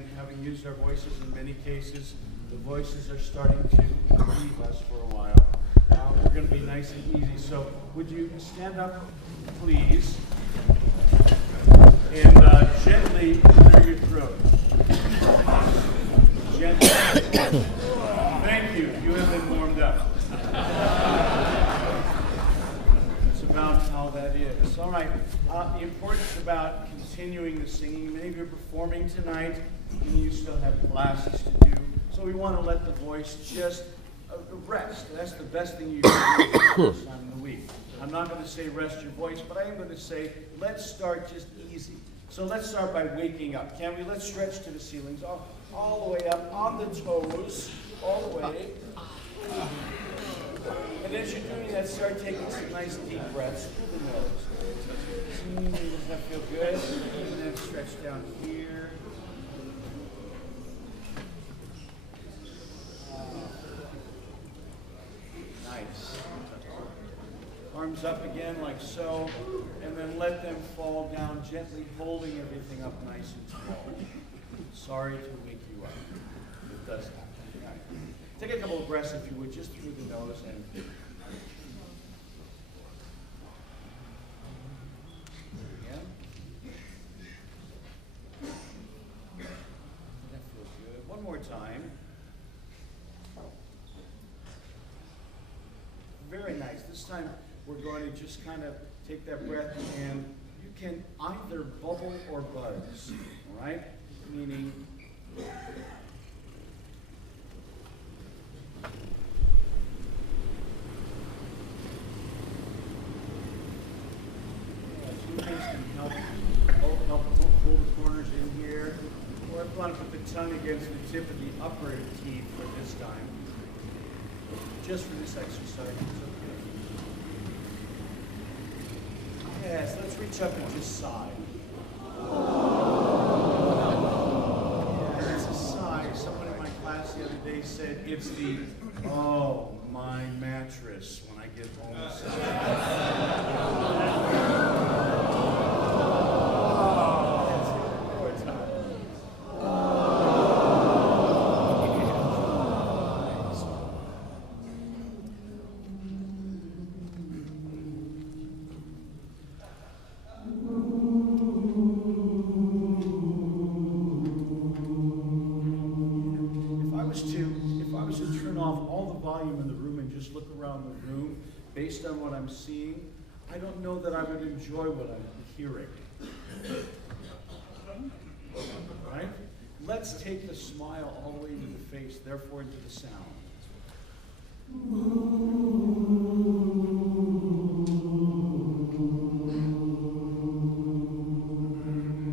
and having used our voices in many cases, the voices are starting to leave us for a while. We're going to be nice and easy. So would you stand up, please, and gently clear your throat. Gently. Thank you. You have been warmed up. That's about how that is. All right. The importance about continuing the singing. Many of you are performing tonight, and you still have classes to do. So we want to let the voice just rest. That's the best thing you can do this time of the week. I'm not going to say rest your voice, but I am going to say let's start just easy. So let's start by waking up. Can we? Let's stretch to the ceilings, all the way up, on the toes, all the way. And as you're doing that, start taking some nice deep breaths through the nose. Does that feel good? And then stretch down here. Nice. Arms up again like so, and then let them fall down gently, holding everything up nice and tall. Sorry to wake you up. It does happen. Take a couple of breaths, if you would, just through the nose and again. That feels good. One more time. Very nice. This time we're going to just kind of take that breath, and you can either bubble or buzz, all right? Meaning, help pull the corners in here, or if you want to put the tongue against the tip of the upper teeth for this time. Just for this exercise, it's okay. Yes, let's reach up and just sigh. Yeah, it's a sigh. Someone in my class the other day said it's the, oh, my mattress when I get home. Based on what I'm seeing, I don't know that I would enjoy what I'm hearing. Right? Let's take the smile all the way to the face, therefore into the sound.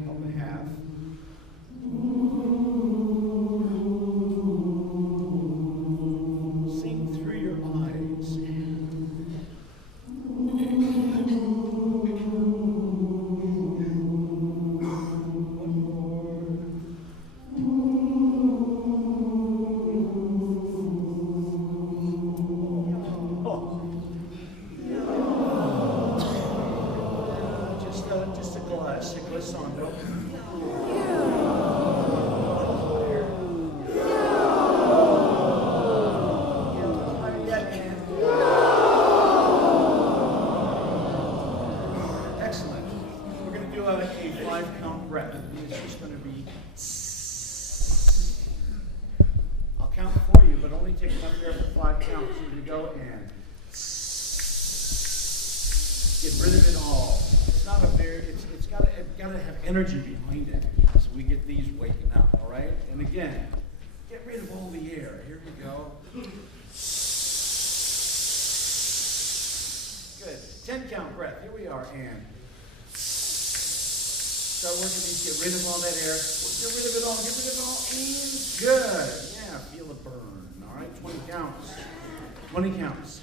Up a half. Sing through your eyes. Energy behind it, so we get these waking up, all right? And again, get rid of all the air. Here we go. Good. 10 count breath. Here we are, and start working these. Get rid of all that air. Get rid of it all. Get rid of it all. And good. Yeah, feel it burn. All right, 20 counts. 20 counts.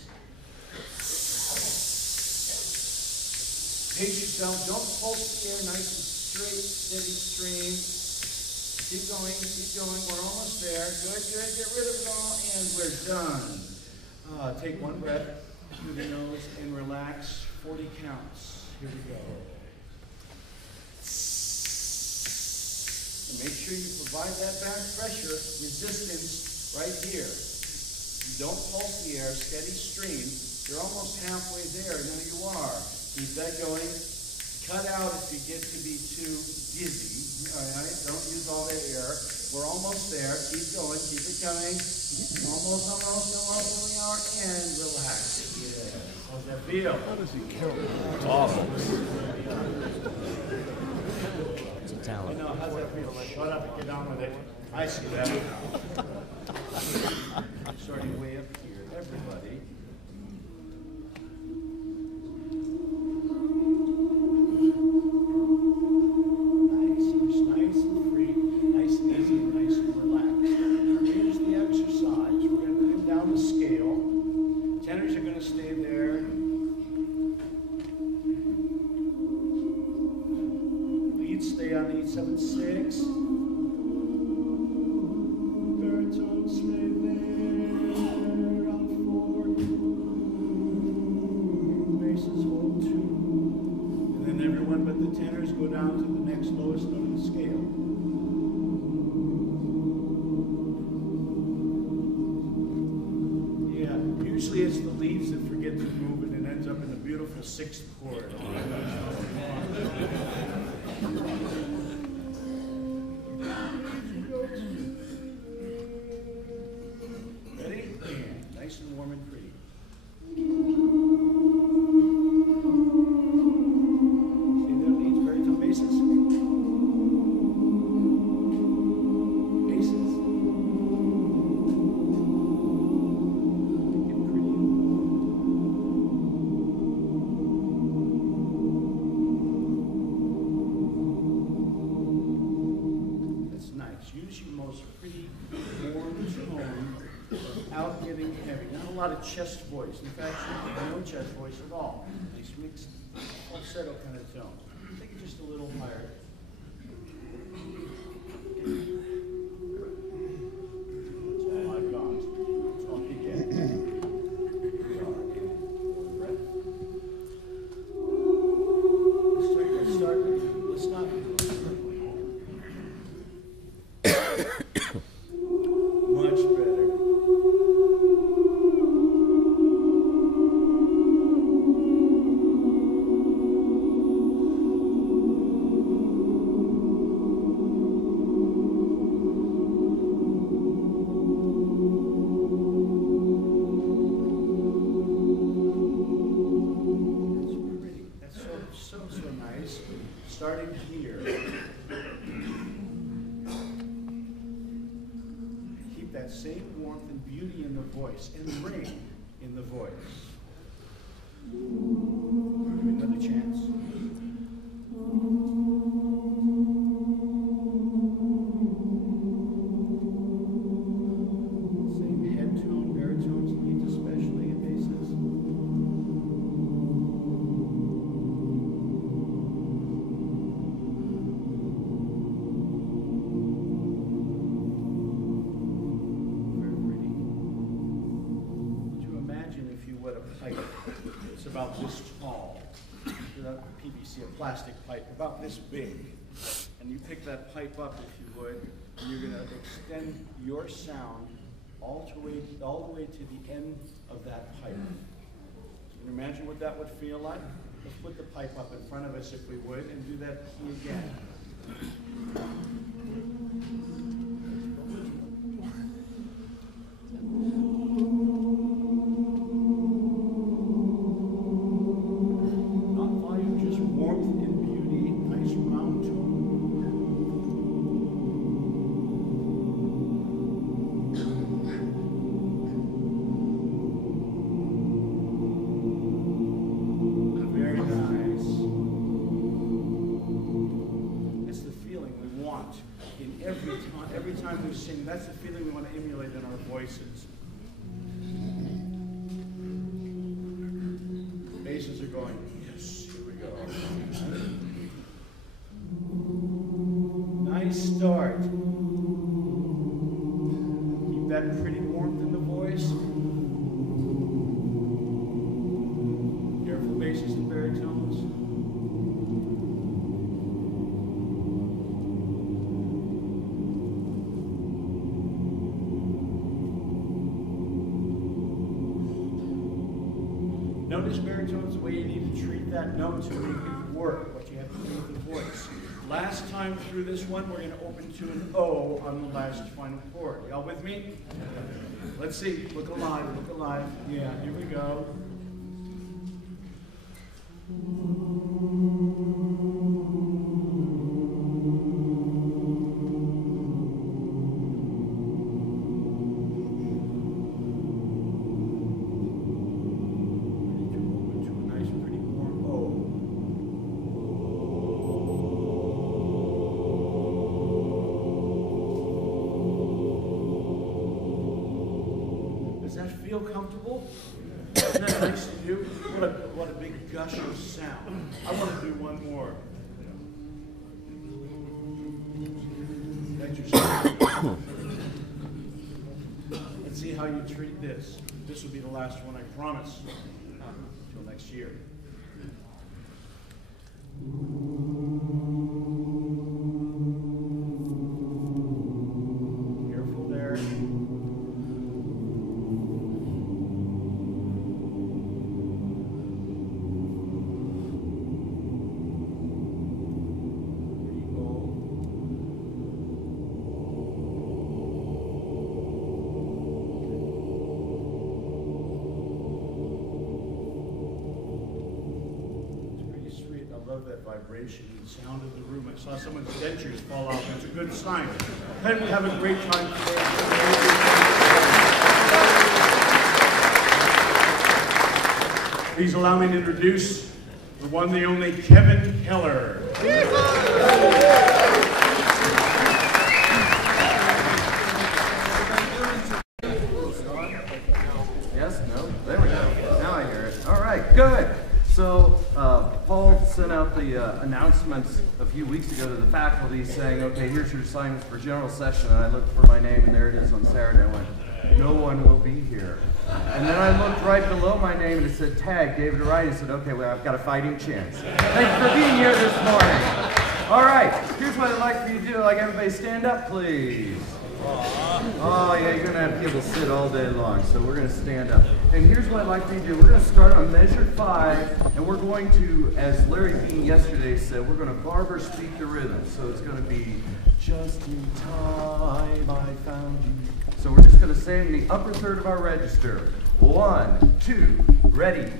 Pace yourself. Don't pulse the air nice and straight, steady stream. Keep going, keep going. We're almost there. Good, good. Get rid of it all, and we're done. Take one breath through the nose and relax. 40 counts. Here we go. make sure you provide that back pressure resistance right here. You don't pulse the air, steady stream. You're almost halfway there. Now you are. Keep that going. Cut out if you get to be too dizzy. All right, don't use all that air. We're almost there. Keep going. Keep it coming. Almost we are. And relax. Yeah. How's that feel? How does he count? It's awesome. It's a talent. I know. How's that feel? Shut up and get on with it. I see that. Starting way up here. Everybody. Stay on 876. Baritone, stay there on 4. Basses hold 2. And then everyone but the tenors go down to the next lowest note of the scale. Yeah, usually it's the leads that forget to move it and ends up in a beautiful 6th chord. Ready? And nice and warm and pretty. See that leads baritone basses? Basses. Get pretty. That's nice. Use your most pretty warm tone without getting heavy. Not a lot of chest voice. In fact, no chest voice at all. Nice mixed falsetto kind of tone. Take it just a little higher. That's all I've got. That's all you get. Let's start. Let's not. Much better. That's pretty. That's so nice. Starting here. Keep that same warmth and beauty in the voice and ring in the voice. Give me another chance. Same head tone, baritones leads especially in basses. Very pretty. To imagine, if you would, a pipe. It's about this tall. Not PVC, a plastic pipe, about this big. And you pick that pipe up, if you would, and you're going to extend your sound all the way to the end of that pipe. Can you imagine what that would feel like? Let's put the pipe up in front of us, if we would, and do that key again. Not volume, just warmth and beauty, nice round tone. Very nice. It's the feeling we want in every time we sing. That's the feeling we want to emulate in our voices. Basses are going, yes, here we go. Nice start. Keep that pretty warmth in the voice. Careful basses and baritones. Notice baritones, the way you need to treat that note to make it work, what you have to do with the voice. Last time through this one, we're going to open to an O on the last final chord. Y'all with me? Let's see. Look alive, look alive. Yeah, here we go. Feel comfortable? Isn't that nice to do? What a big gush of sound. I want to do one more. Let yourself. Let's see how you treat this. This will be the last one, I promise. Until next year. Careful there. That vibration and sound of the room. I saw someone's dentures fall off. That's a good sign. And we have a great time today. Please allow me to introduce the one, the only Kevin Keller. Yes, no, there we go. Now I hear it. All right, good. So Paul sent out the announcements a few weeks ago to the faculty saying, okay, here's your assignments for general session. And I looked for my name, and there it is on Saturday. I went, no one will be here. And then I looked right below my name, and it said tag, David Wright. I said, okay, well, I've got a fighting chance. Thank you for being here this morning. All right, here's what I'd like for you to do. I'd like everybody stand up, please. Oh, yeah, you're going to have people sit all day long, so we're going to stand up. And here's what I'd like for you to do. We're going to start on measure 5, and we're going to, as Larry Bean yesterday said, we're going to barber speak the rhythm. So it's going to be, just in time I found you. So we're just going to say in the upper third of our register. 1, 2, ready.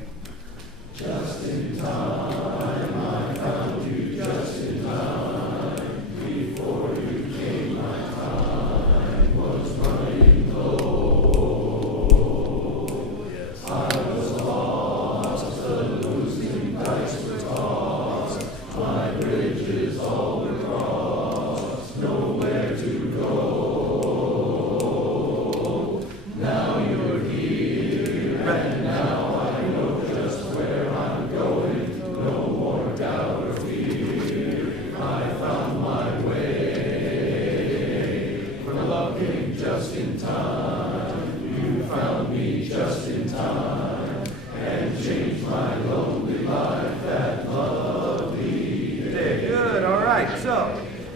Just in time I found you, just in time, before you came my time was running low. Yes. I was lost, the losing dice were tossed, my bridges all were crossed, nowhere to go. Now you're here, and now I know just where I'm going, no more doubt or fear, I found my way. For love came just in time, you found me just in time, and changed my lonely life that lovely day. Good, all right, so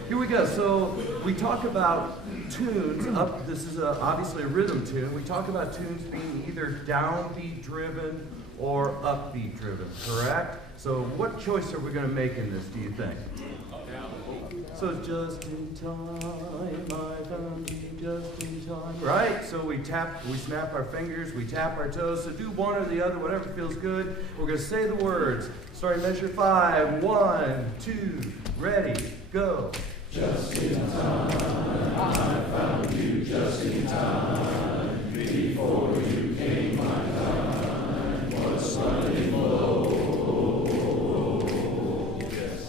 here we go. So we talk about tunes up, this is obviously a rhythm tune. We talk about tunes being either downbeat driven or upbeat driven, correct? So what choice are we going to make in this, do you think? So just in time, I found you just in time. Right, so we snap our fingers, we tap our toes, so do one or the other, whatever feels good. We're going to say the words, starting measure 5, 1, 2, ready, go. Just in time, I found you just in time, before you came my time was running low.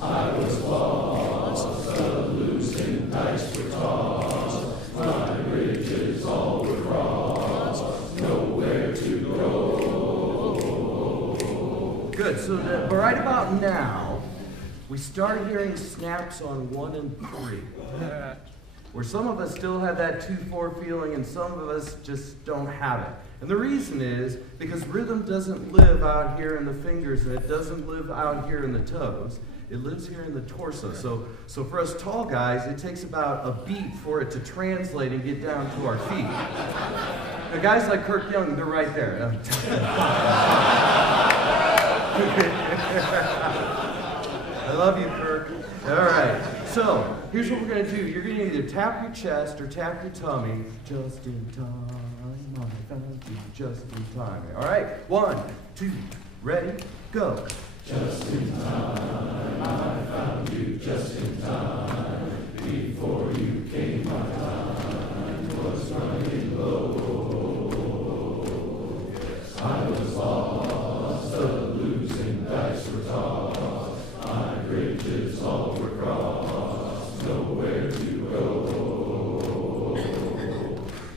I was lost, the losing dice were tossed, my bridges all were crossed, nowhere to go. Good, so right about now, we start hearing snaps on 1 and 3, where some of us still have that 2-4 feeling and some of us just don't have it. And the reason is because rhythm doesn't live out here in the fingers and it doesn't live out here in the toes. It lives here in the torso. So for us tall guys, it takes about a beat for it to translate and get down to our feet. Now guys like Kirk Young, they're right there. I love you, Kirk. All right. So here's what we're gonna do. You're gonna either tap your chest or tap your tummy. Just in time, I found you just in time. All right. 1, 2, ready, go. Just in time, I found you just in time. Before you came, my time was running low. I was lost, the losing dice were tossed. My bridges all were crossed, nowhere to go.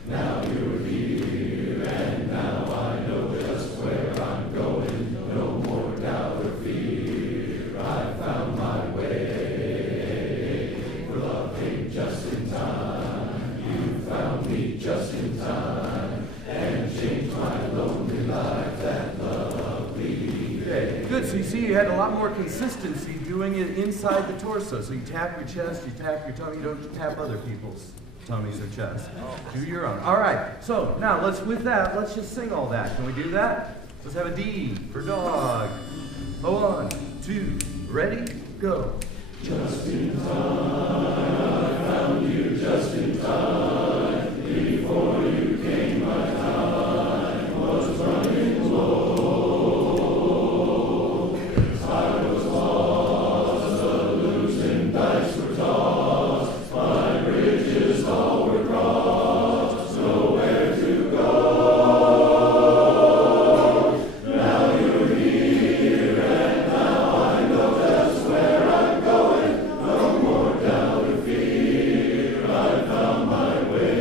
Now you're here, and now I know just where I'm going. No more doubt or fear, I found my way. For love came just in time, you found me just in time, and changed my lonely life that lovely day. Good, so you see you had a lot more consistency doing it inside the torso. So you tap your chest, you tap your tummy, you don't tap other people's tummies or chests. Do your own. All right, so now let's just sing all that. Can we do that? Let's have a D for dog. 1, 2, ready, go. Just in time, I found you just in time. Before you came, my time was running low. I was lost, the losing dice were tossed. My bridges all were crossed, nowhere to go. Now you're here, and now I know just where I'm going. No more doubt or fear, I found my way.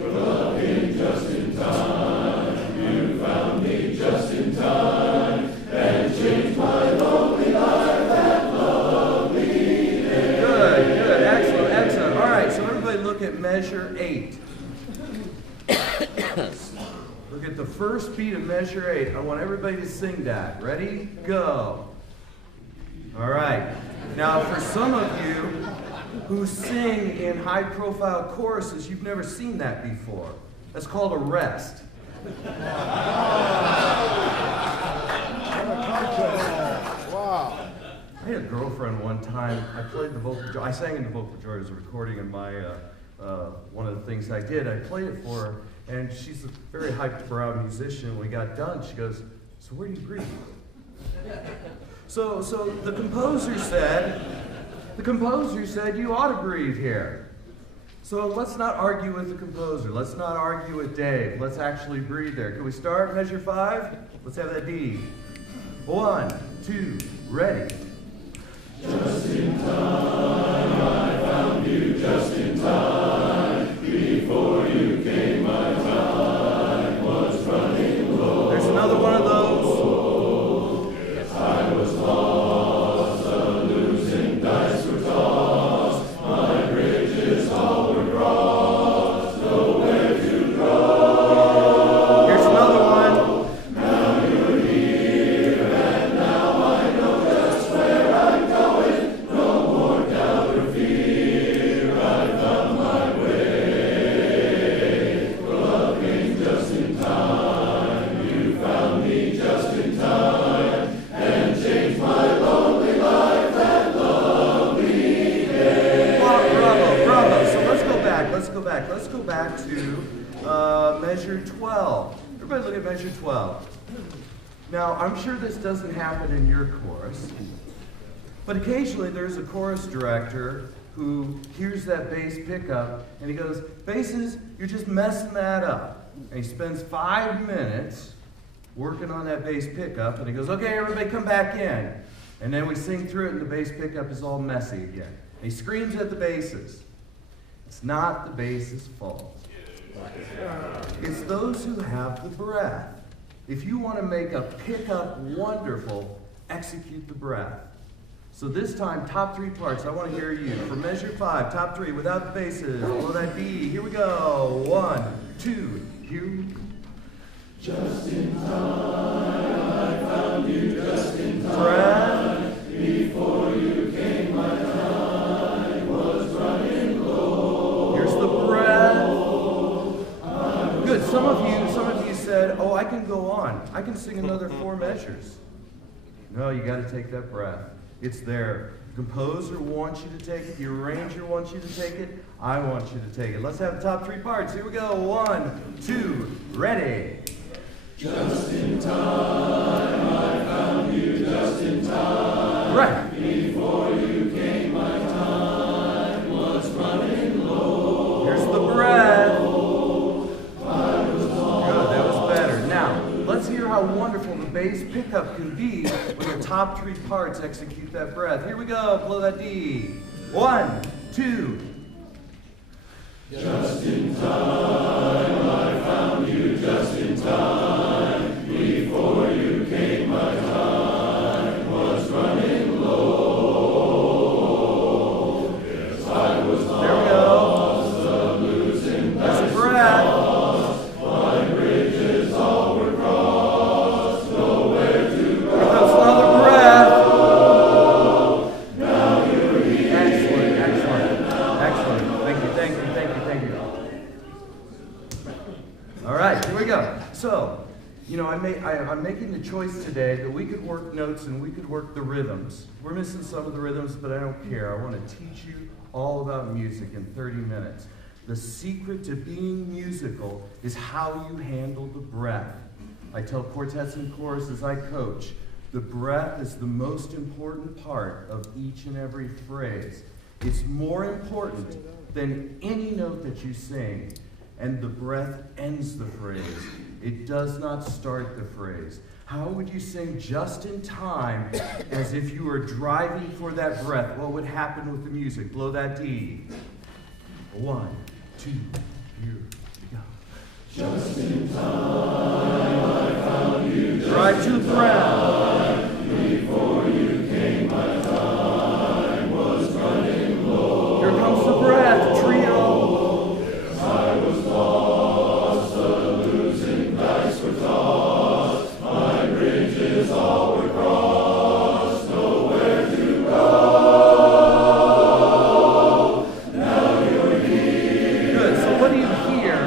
For love came just in time, you found me just in time, and changed my lonely life that lovely day. Good, excellent, excellent. All right, so everybody look at measure 8. Look at the first beat of measure 8. I want everybody to sing that. Ready? Go. All right. Now, for some of you who sing in high-profile choruses, you've never seen that before. That's called a rest. Wow. I had a girlfriend one time. I sang in the vocal jar as a recording of my one of the things I did. I played it for her, and she's a very hyped-brow musician. When we got done, she goes, "So where do you breathe?" So the composer said, "You ought to breathe here." So let's not argue with the composer. Let's not argue with Dave. Let's actually breathe there. Can we start measure 5? Let's have that D. 1, 2, ready. Just in time, I found you just in time. Before you came, my time was running low. There's another one of those. I was lost, the losing dice were tossed. My bridges all were crossed, nowhere to go. Here's another one. Now you're here, and now I know just where I'm going. No more doubt or fear, I found my way. For love came just in time, you found me just in time, and changed my lonely life that lovely day. Bravo, bravo. So let's go back to measure 12. Everybody look at measure 12. Now, I'm sure this doesn't happen in your chorus, but occasionally there's a chorus director who hears that bass pickup and he goes, "Basses, you're just messing that up." And he spends 5 minutes working on that bass pickup and he goes, "Okay, everybody come back in." And then we sing through it and the bass pickup is all messy again. And he screams at the basses. It's not the bass's fault. It's those who have the breath. If you want to make a pickup wonderful, execute the breath. So this time, top 3 parts, I want to hear you. For measure 5, top 3, without the basses, below that B. Here we go. 1, 2, here we go. Just in time, I found you just in time. Breath. Before you came, my time was running low. Here's the breath. Good. Some of you said, "Oh, I I can go on. I can sing another 4 measures. No, you got to take that breath. It's there. The composer wants you to take it. The arranger wants you to take it. I want you to take it. Let's have the top 3 parts. Here we go. 1, 2, ready. Just in time, I found you just in time. Right. Before you came, my time was running low. Here's the breath. Good, that was better. Now, let's hear how wonderful the bass pickup can be when the top 3 parts execute that breath. Here we go. Blow that D. 1, 2. Just in time, I found you just in time. Before you came, my time was running low. Yes, I was There we go. lost, losing That's a breath. my bridges all were crossed, nowhere to go. That's another breath. Now you're here. Excellent, excellent, excellent. Thank you, thank you, thank you, thank you. All right, here we go. So, you know, I'm making the choice today that we could work notes and we could work the rhythms. We're missing some of the rhythms, but I don't care. I want to teach you all about music in 30 minutes. The secret to being musical is how you handle the breath. I tell quartets and choruses I coach, the breath is the most important part of each and every phrase. It's more important than any note that you sing, and the breath ends the phrase. It does not start the phrase. How would you sing just in time as if you were driving for that breath? What would happen with the music? Blow that D. 1, 2, here we go. Just in time, I found you just Drive to the breath. before you came, my time was running low. Here comes the breath, trio. Yes, I was lost, losing dice were tossed. My bridges all were crossed, nowhere to go. Now you're here. Good. So what do you hear?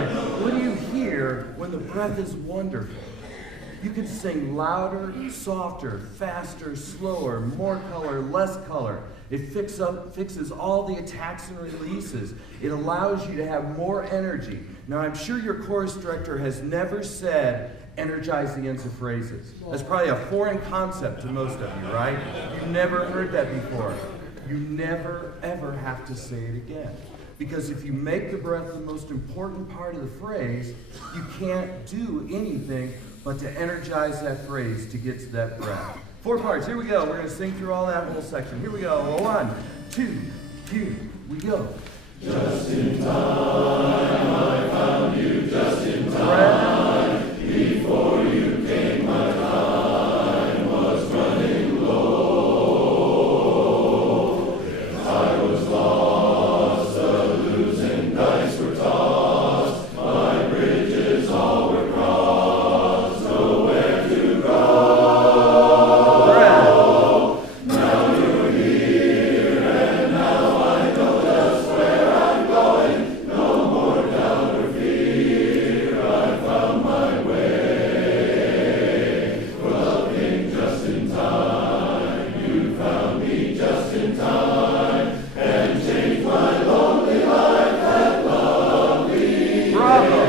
What do you hear when the breath is wonderful? You can sing louder, softer, faster, slower, more color, less color. It fixes all the attacks and releases. It allows you to have more energy. Now, I'm sure your chorus director has never said, energize the ends of phrases. That's probably a foreign concept to most of you, right? You've never heard that before. You never, ever have to say it again. Because if you make the breath the most important part of the phrase, you can't do anything but to energize that phrase to get to that breath. 4 parts. Here we go. We're going to sing through all that whole section. Here we go. 1, 2, here we go. Just in time, I found you just in time. Breath. Before you came, my time was running low. Yes, I was lost, losing dice were tossed. My bridges all were crossed, nowhere to go. Breath. Now you're here, and now I know just where I'm going. No more doubt or fear, I found my way. Loving just in time, you found me just in time, and changed my lonely life that lovely Bravo.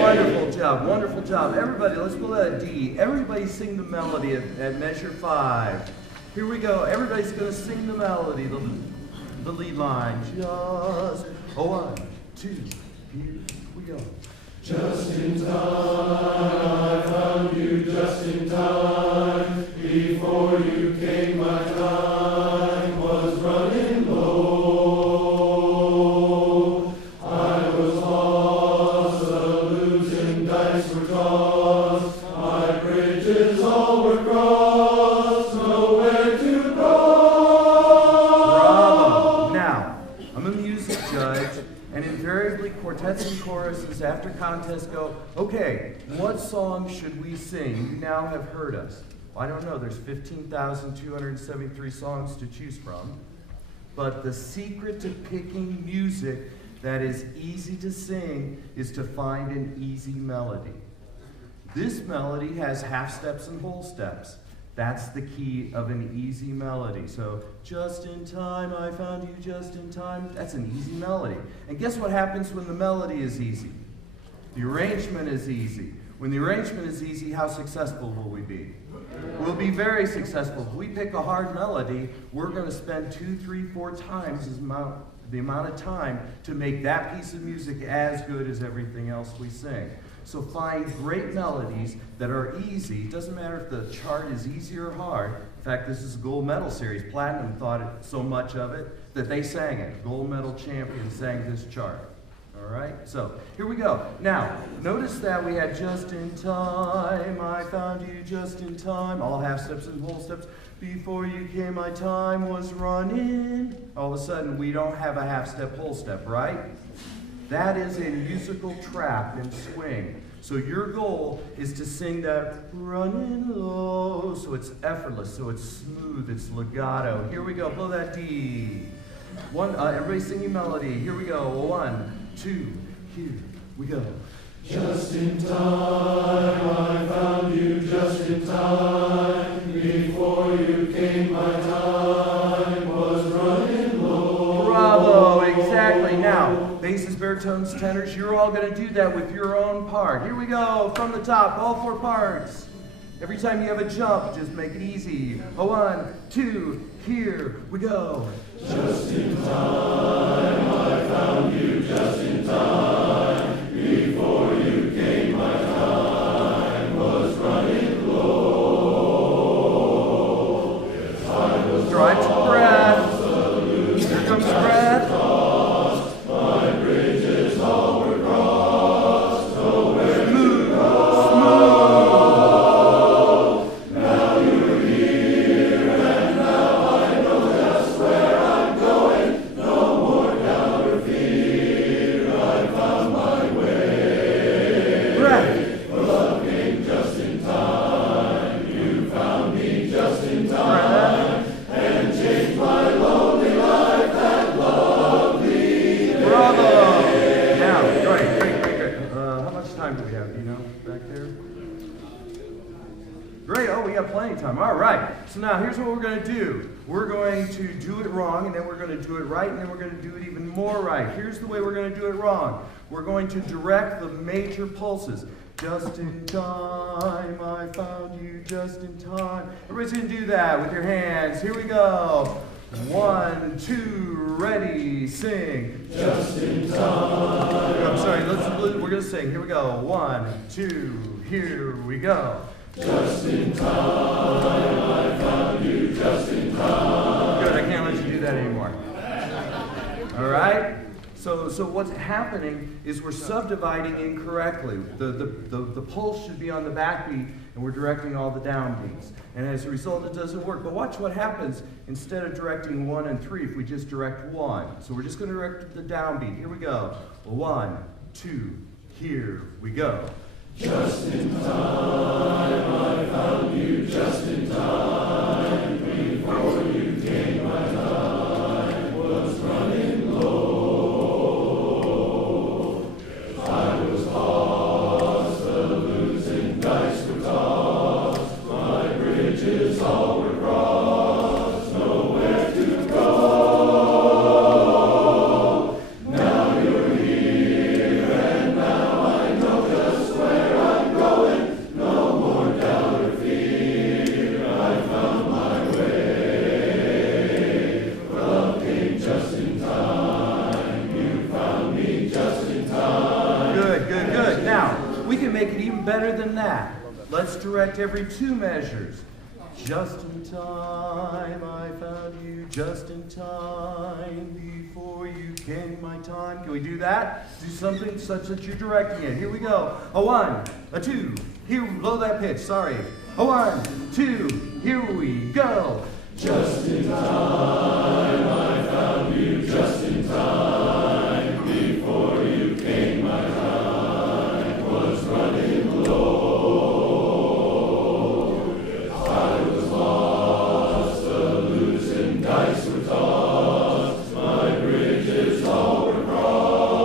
Wonderful job. Wonderful job. Everybody, let's blow that D. Everybody sing the melody at measure 5. Here we go. Everybody's going to sing the melody, the lead line. Just 1, 2, here we go. Just in time, I found you just in time. Before you came, my time was running low. I was lost, losing dice were tossed. My bridges all were crossed, nowhere to go. Bravo. Now, I'm a music judge, and invariably quartets and choruses after contests go, okay, what song should we sing? You now have heard us. I don't know, there's 15,273 songs to choose from. But the secret to picking music that is easy to sing is to find an easy melody. This melody has half steps and whole steps. That's the key of an easy melody. So, just in time, I found you just in time. That's an easy melody. And guess what happens when the melody is easy? The arrangement is easy. When the arrangement is easy, how successful will we be? We'll be very successful. If we pick a hard melody, we're going to spend 2, 3, 4 times the amount of time to make that piece of music as good as everything else we sing. So find great melodies that are easy. It doesn't matter if the chart is easy or hard. In fact, this is a gold medal series. Platinum thought it so much of it that they sang it. Gold medal champion sang this chart. All right, so here we go. Now, notice that we had just in time, I found you just in time, all half steps and whole steps. Before you came, my time was running. All of a sudden, we don't have a half step, whole step, right? That is a musical trap in swing. So your goal is to sing that running low, so it's effortless, so it's smooth, it's legato. Here we go, blow that D. Everybody singing melody. Here we go, 1, 2, here we go. Just in time, I found you just in time. Before you came, my time was running low. Bravo, exactly. Now, basses, baritones, tenors, you're all going to do that with your own part. Here we go, from the top, all 4 parts. Every time you have a jump, just make it easy. 1, 2, here we go. Just in time, I found you just in time. Before you came, my time was running low. Yes, I was Drive to breath. Here comes breath. my bridges all were crossed. Nowhere Smooth. now you're here, and now I know just where I'm going. No more doubt or fear. I found my way. Breath. Love came just in time. You found me just in time. And changed my lonely life that lovely day. Bravo. Now, great. How much time do we have? Do you know back there? Great. Oh, we got plenty of time. All right. So now here's what we're going to do. We're going to do it wrong, and then we're going to do it right, and then we're going to do it even more right. Here's the way we're going to do it wrong. We're going to direct the major pulses. Just in time, I found you just in time. Everybody's going to do that with your hands. Here we go. 1, 2, ready, sing. Just in time. I'm sorry, we're going to sing. Here we go. 1, 2, here we go. Just in time. I found you just in time. Good, I can't let you do that anymore. All right? So what's happening is we're subdividing incorrectly. The pulse should be on the backbeat, and we're directing all the downbeats. And as a result, it doesn't work. But watch what happens instead of directing 1 and 3 if we just direct 1. So we're just going to direct the downbeat. Here we go. 1, 2, here we go. Just in time. I found you just in time. Before you came, my time was running low. I was lost, the losing dice were tossed. My bridges all were crossed, nowhere to go. Now you're here, and now I know just where I'm going. No more doubt or fear. I found my way. Love came just in time. You found me just in time. Good. Now, we can make it even better than that. Let's direct every 2 measures. Just in time, I found you just in time. Before you came, my time. Can we do that? Do something such that you're directing it. Here we go. A 1, a 2. Here, blow that pitch. Sorry. A 1, 2. Here we go. Just in time, I found you just in time. Before you came, my time was running low. I was lost, the losing dice were tossed. My bridges all were crossed.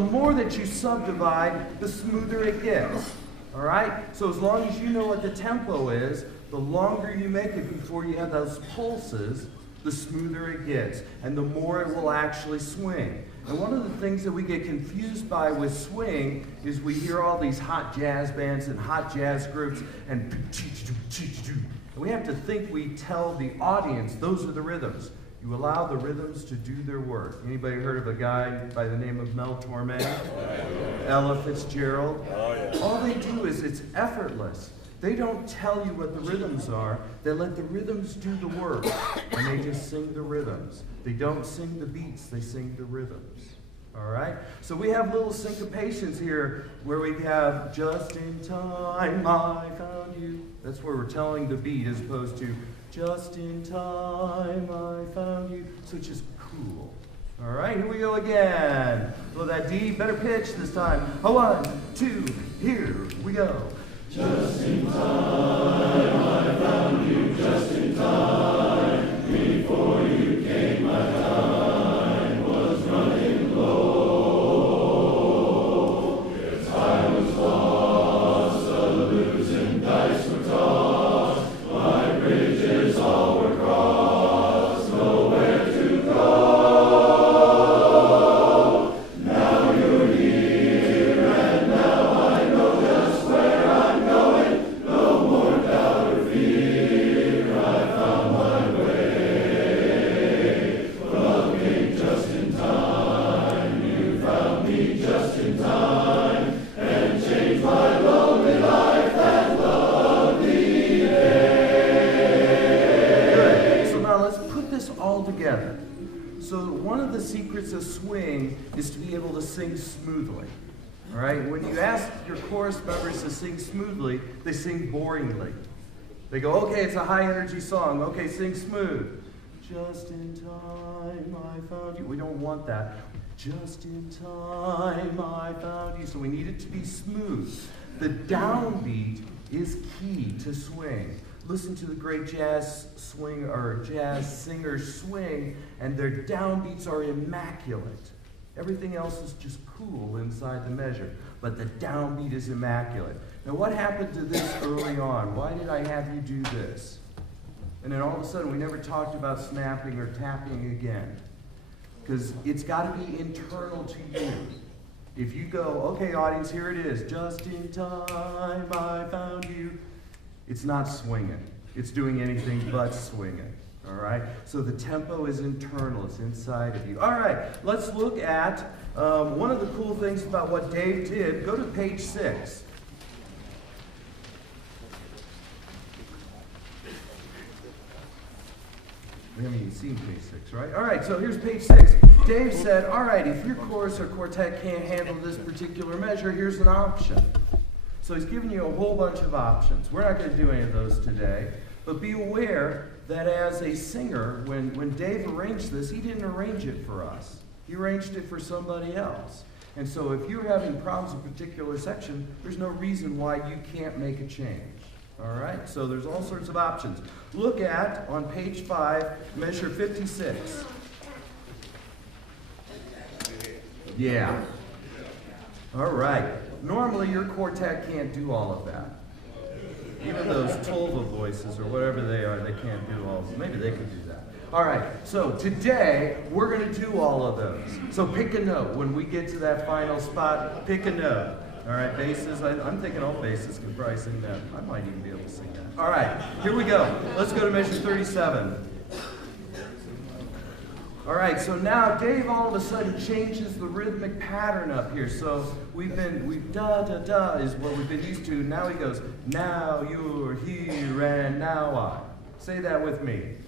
more that you subdivide, the smoother it gets. All right? So as long as you know what the tempo is, the longer you make it before you have those pulses, the smoother it gets, and the more it will actually swing. And one of the things that we get confused by with swing is we hear all these hot jazz bands and hot jazz groups, and we have to think we tell the audience those are the rhythms. You allow the rhythms to do their work. Anybody heard of a guy by the name of Mel Torme? Ella Fitzgerald? Oh, yeah. All they do is it's effortless. They don't tell you what the rhythms are. They let the rhythms do the work, and they just sing the rhythms. They don't sing the beats, they sing the rhythms. All right? So we have little syncopations here where we have just in time I found you. That's where we're telling the beat as opposed to just in time I found you. So it's just cool. All right, here we go again. Blow that D, better pitch this time. 1, 2, here we go. Just in time I found you, just in time. Before you came, my time was running low. Yes, I was lost, a losing dice were tossed. My bridges all were crossed, nowhere to go. Now you're here, and now I know just where I'm going. No more doubt or fear, I found my way. Looking just in time, you found me just in time, and changed my lonely life that lovely day. Good. So now let's put this all together. So one of the secrets of swing is to be able to sing smoothly. All right? When you ask your chorus members to sing smoothly, they sing boringly. They go, okay, it's a high energy song. Okay, sing smooth. Just in time I found you. We don't want that. Just in time I found you. So we need it to be smooth. The downbeat is key to swing. Listen to the great jazz swing or jazz singers swing, and their downbeats are immaculate. Everything else is just cool inside the measure, but the downbeat is immaculate. Now, what happened to this early on? Why did I have you do this? And then all of a sudden, we never talked about snapping or tapping again, because it's got to be internal to you. If you go, okay, audience, here it is, just in time I found you. It's not swinging. It's doing anything but swinging. All right? So the tempo is internal. It's inside of you. All right. Let's look at one of the cool things about what Dave did. Go to page 6. We haven't even seen page 6, right? All right. So here's page 6. Dave said, all right, if your chorus or quartet can't handle this particular measure, here's an option. So he's giving you a whole bunch of options. We're not going to do any of those today, but be aware that as a singer, when Dave arranged this, he didn't arrange it for us. He arranged it for somebody else. And so if you're having problems in a particular section, there's no reason why you can't make a change. All right? So there's all sorts of options. Look at, on page 5, measure 56. Yeah. All right. Normally, your quartet can't do all of that. Even those Tolva voices or whatever they are, they can't do all of them. Maybe they could do that. All right, so today, we're going to do all of those. So pick a note. When we get to that final spot, pick a note. All right, basses. I'm thinking all basses could probably sing that. I might even be able to sing that. All right, here we go. Let's go to measure 37. All right, so now Dave all of a sudden changes the rhythmic pattern up here. So we've da da da is what we've been used to. Now he goes, now you're here and now I. Say that with me.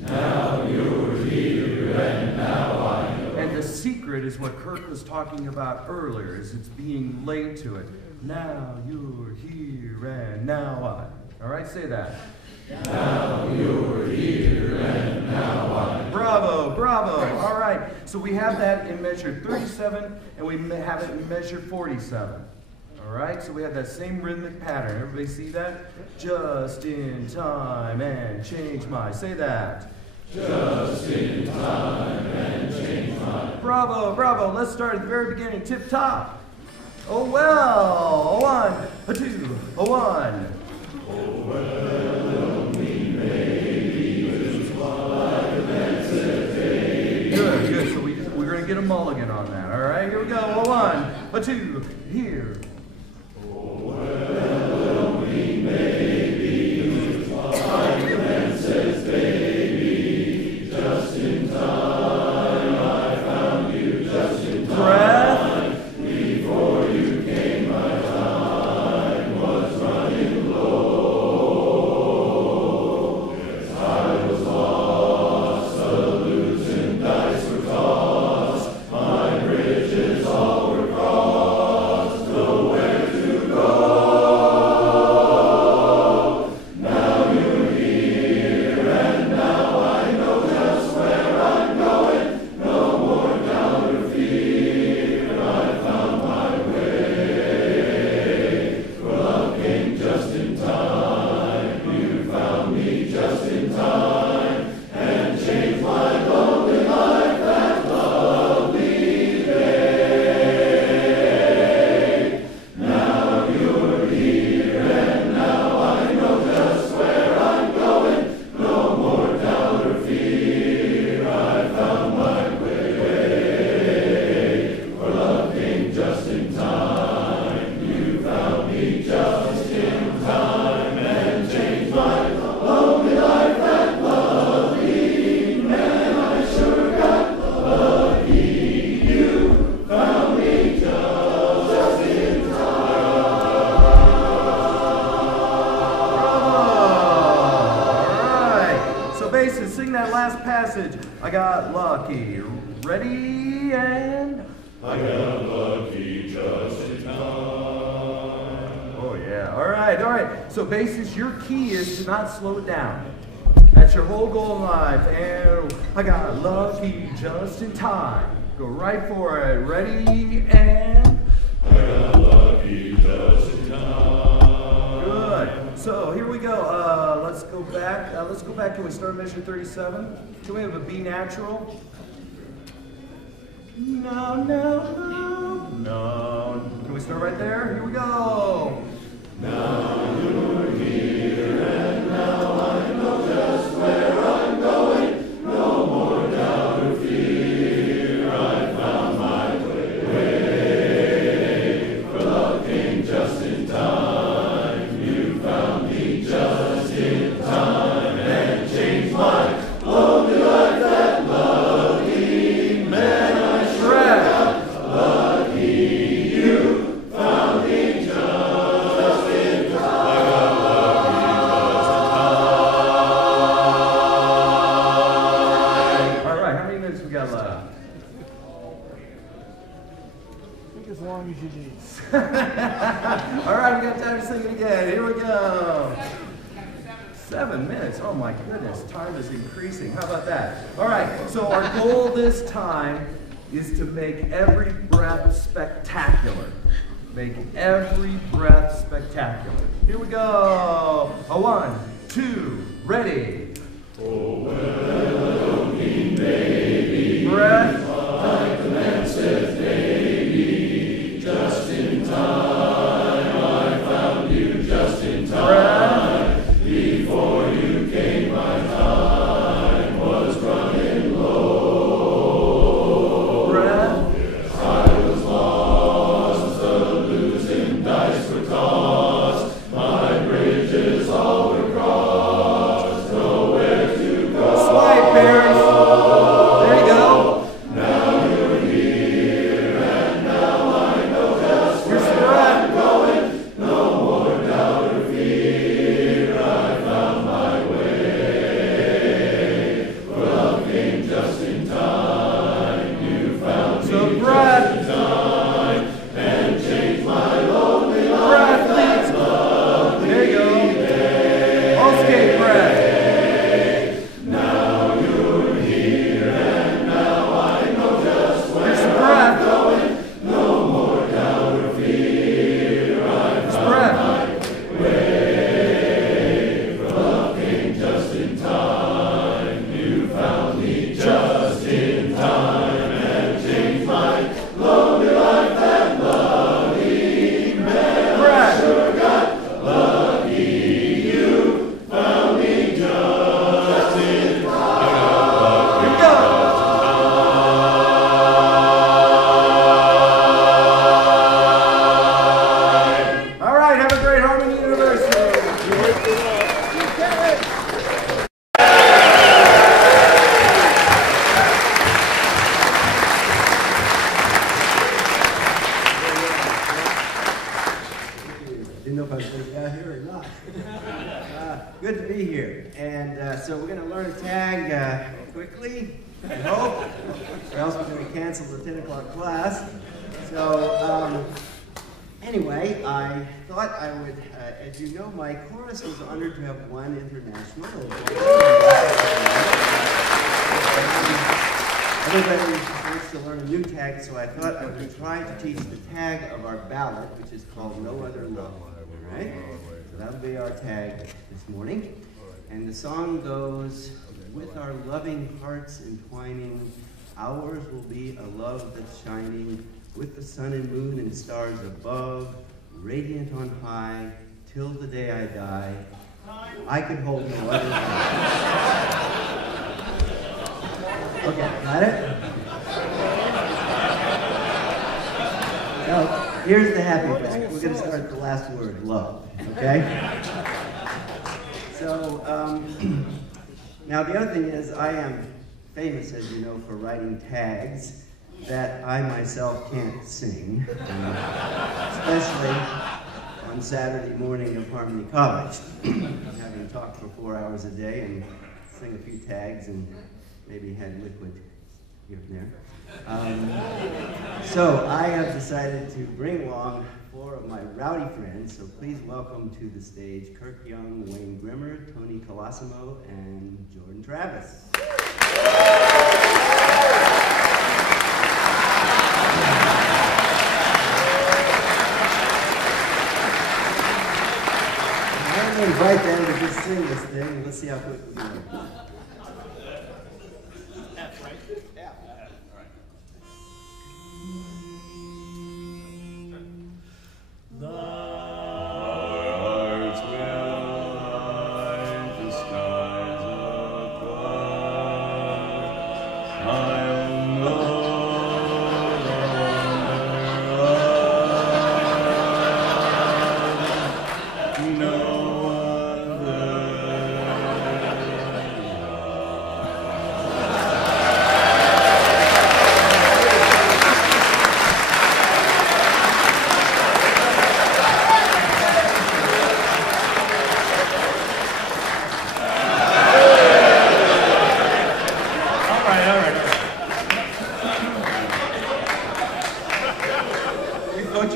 Now you're here and now I know. And the secret is what Kirk was talking about earlier, is it's being laid to it. Now you're here and now I. All right, say that. Now you're here and now I. Bravo, bravo. All right, so we have that in measure 37 and we have it in measure 47. All right, so we have that same rhythmic pattern. Everybody see that? Just in time and change my. Say that. Bravo, bravo. Let's start at the very beginning. Tip top. Oh well. A one, a two, a one. Good, good. So we're going to get a mulligan on that. All right, here we go. A one, a two, here. Breath. Sing that last passage. I got lucky. Ready and I got lucky just in time. oh yeah. All right, all right. So basses, your key is to not slow it down. That's your whole goal in life. And I got lucky just in time. Go right for it. Ready and I got lucky just in time. good. So here we go. Let's go back. Let's go back. Can we start measure 37? Can we have a B natural? No, no, no, no. Can we start right there? Here we go. Now you're here and now I know just where I'm going. No more doubt or fear. I found my way. For love came just in time. You found me just in time and changed my lonely life. That lucky man I sure got lucky. You found me just in time. I got lucky just in time. All right, how many minutes we got left? Take as long as you need. All right, we got time to sing it again. Here we go. 7 minutes. Oh my goodness, time is increasing. How about that? All right, so our goal this time is to make every breath spectacular. Make every breath spectacular. Here we go. A 1, 2, ready. Oh, well, me baby. Breath. Like the man said, baby, just in time. I found you just in time. Before you came, my time was running low. Breath. I was lost, the losing dice were tossed. My bridges all were crossed, nowhere to go. Swipe, Barry. There you go. Now good to be here. And so we're going to learn a tag quickly, I hope, or else we're going to cancel the 10 o'clock class. So anyway, I thought I would, as you know, my chorus was honored to have won international Everybody wants to learn a new tag, so I thought I would try to teach the tag of our ballad, which is called No Other Love. All right? So that'll be our tag this morning. And the song goes, with our loving hearts entwining, ours will be a love that's shining, with the sun and moon and stars above, radiant on high, till the day I die. I could hold no other love. Okay, got it? So, here's the happy fact. We're going to start with the last word, love, okay? So, now the other thing is I am famous, as you know, for writing tags that I myself can't sing, especially on Saturday morning of Harmony College. Having talked for 4 hours a day and sing a few tags and maybe had liquid here and there. So I have decided to bring along 4 of my rowdy friends, so please welcome to the stage Kirk Young, Wayne Grimmer, Tony Colosimo, and Jordan Travis. I'm going to invite them to just sing this thing, and let's see how quick we go.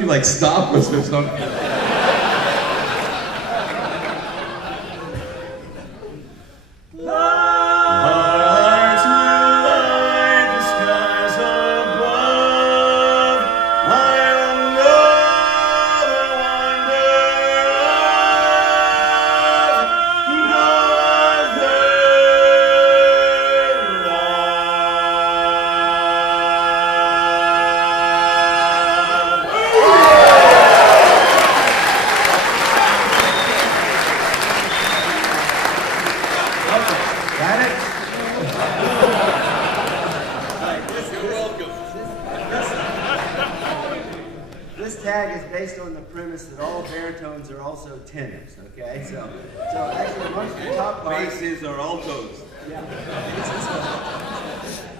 Like stop us or something. Tenors, okay? So actually amongst the top parts... Basses or altos. Yeah.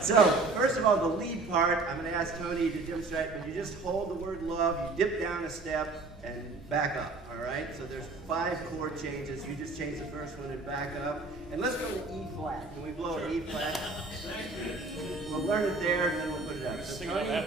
So, first of all, the lead part, I'm going to ask Tony to demonstrate, but you just hold the word love, you dip down a step, and back up, all right? So there's 5 chord changes. You just change the first one and back up. And let's go to E flat. Can we blow an E flat? We'll learn it there, and then we'll put it up. So Tony,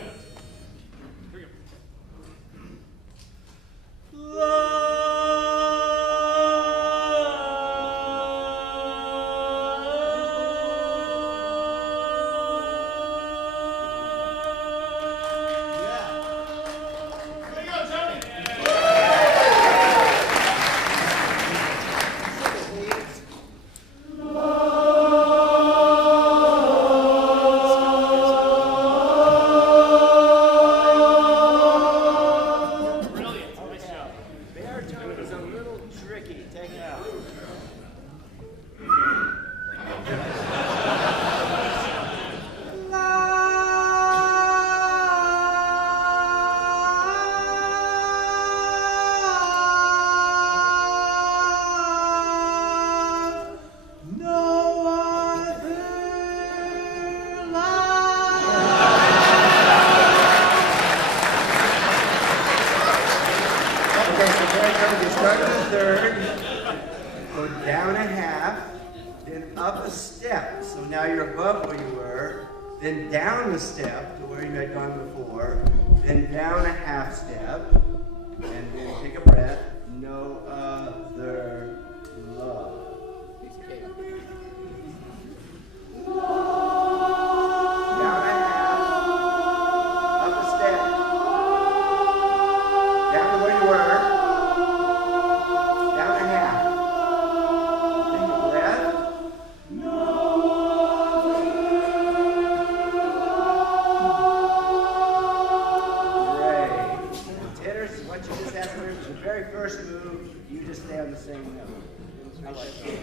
start on the third, go down a a step. So now you're above where you were, then down the step to where you had gone before, then down a half step, and then take a breath. No other love. Down a half, up a step, down to where you were, down a half. Take a breath. Great. Titters, what you just asked for, the very first move, you just stay on the same note. I like it.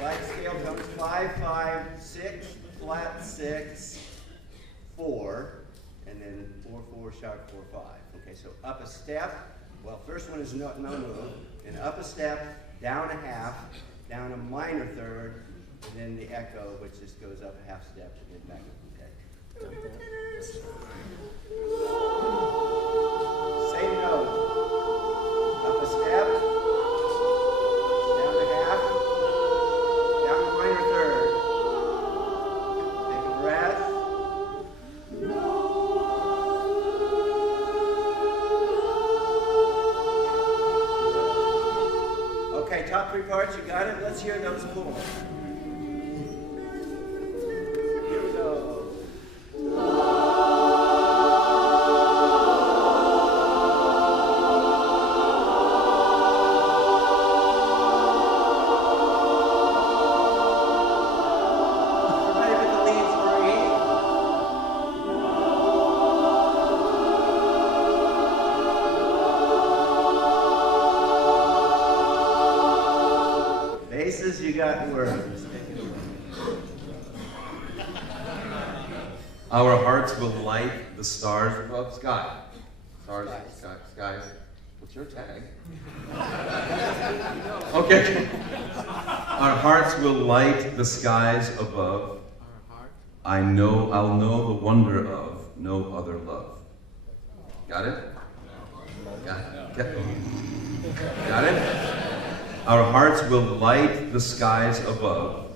Light scale tones 5, 5, 6, flat 6, 4, and then 4, 4, sharp 4, 5. Okay, so up a step. Well, first one is no move. Then up a step, down a half, down a minor third, and then the echo, which just goes up a half step and then back up. Okay. Same note. Up a step, down a half, down a minor third. Take a breath. Okay, top three parts, you got it? Let's hear those cool. Here we go. Everybody with the leads breathe. Basses, you got words. Take it away. Our hearts will light the stars above sky. Stars, skies. What's your tag? Okay. Our hearts will light the skies above. I'll know the wonder of no other love. Got it? Got it? Our hearts will light the skies above.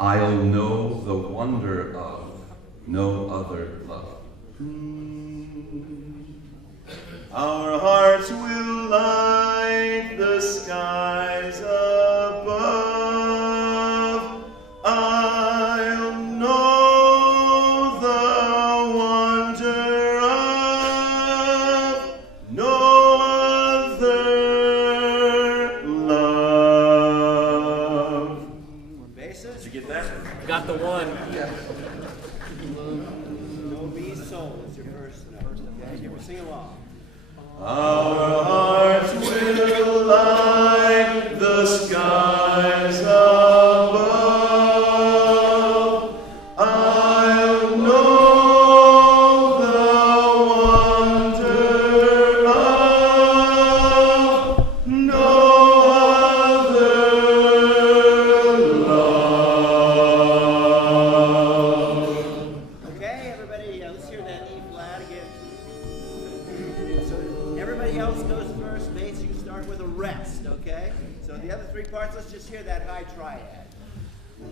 I'll know the wonder of no other love. Our hearts will light the skies above. I'll know the wonder of no other love. Basses? Did you get that? Got the one. No mi sol is your first note. Okay, here we sing along. Our hearts will light the skies above. I'll know the wonder of no other love. Okay, everybody, let's hear that E flat again. So everybody else goes first, bass, you start with a rest, okay? So the other three parts, let's just hear that high triad.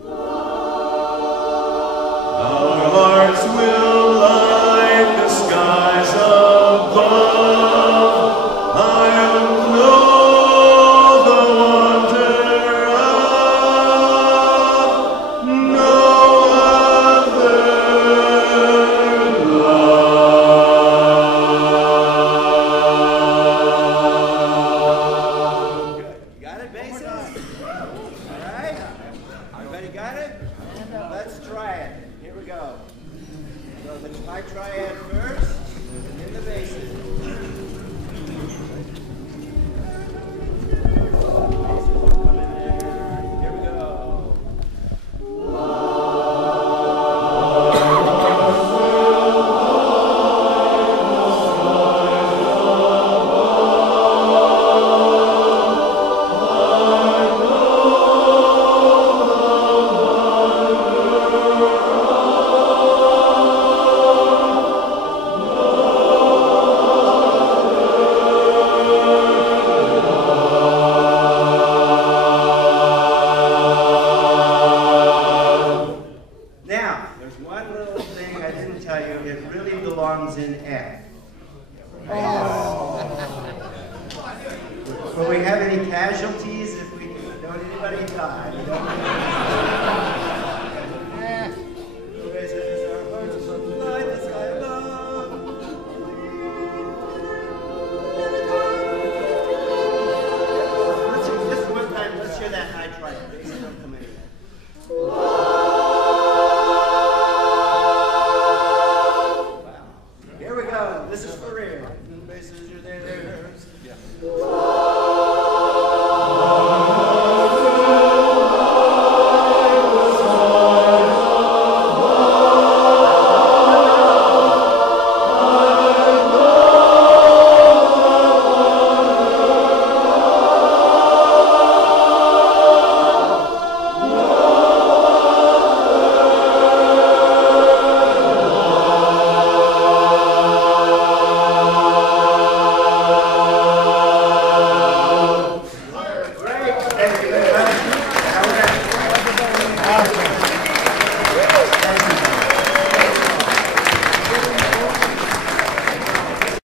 Our hearts will light the skies above. I'll know the wonder of no other love. Good. You got it, basses? All right? Everybody got it? Let's try it. Here we go. So the high triad first, and then the basses. Basses will come in there. Here we go. Our we have any casualties? If we don't anybody die? We don't